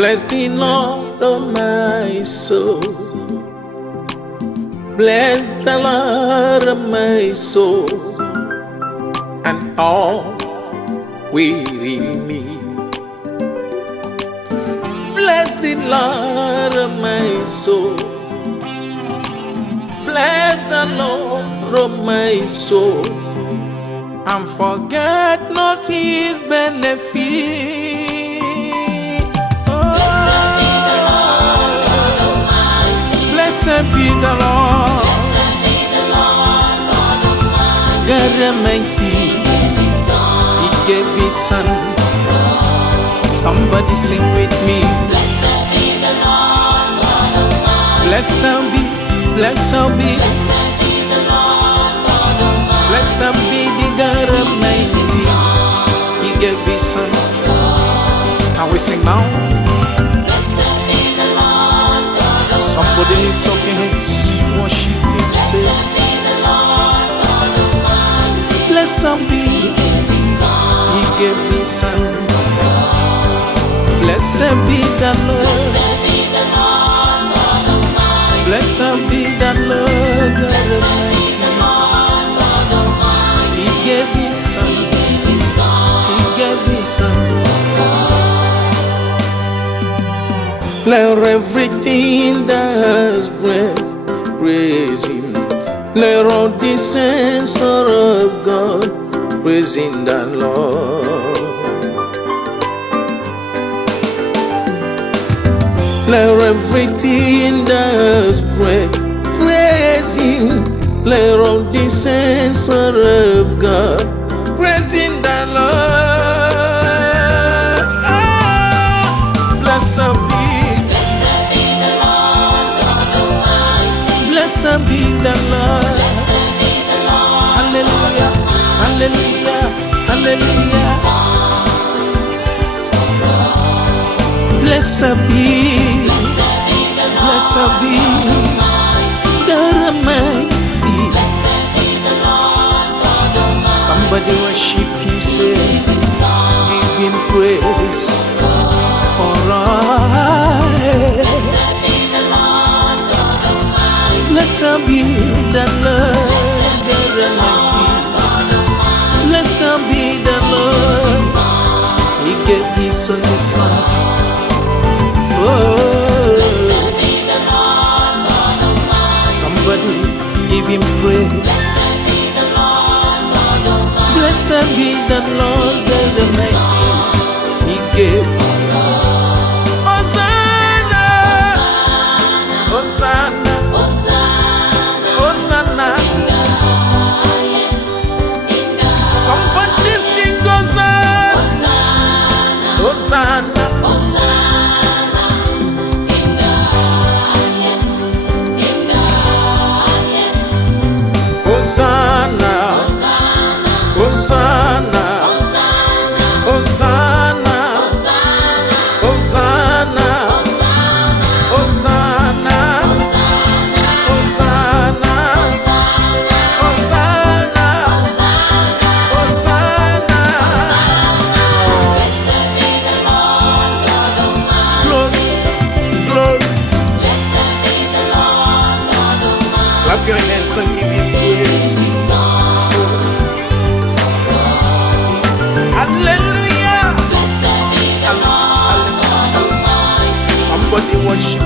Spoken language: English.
Bless the Lord, oh my soul. Bless the Lord, oh my soul, and all within me. Bless the Lord, oh my soul. Bless the Lord, oh my soul, and forget not His benefit. Blessed be the Lord, God Almighty. He gave His Son. Somebody sing with me. Blessed be the Lord, God Almighty. Blessed be the Lord, God Almighty. Blessed be the God Almighty. He gave His Son. Can we sing now? Somebody lift up your hands, worship Him, say, blessed be, He gave His Son. Blessed be the Lord, blessed be the Lord God Almighty. He gave His Son, He gave His Son. Let everything that has breath praise Him. Let all the saints of God praise Him, the Lord. Let everything that has breath praise Him. Let all the saints of God praise Him, the Lord. Oh, blessed be. Blessed be the Lord. Hallelujah, hallelujah, hallelujah. Blessed be God Almighty. Somebody worship Him, say, give Him praise for all. Blessed be the Lord God Almighty. Blessed be the Lord. He gave His only Son. Oh, somebody give Him praise. Blessed be the Lord God Almighty. He gave. Hosanna, Hosanna. Hosanna. Somebody sing Hosanna. Hosanna. Hosanna. Hosanna. Hosanna. Hosanna. Hosanna. Hosanna. Clap your hands and give Him praise. Hallelujah. Somebody worship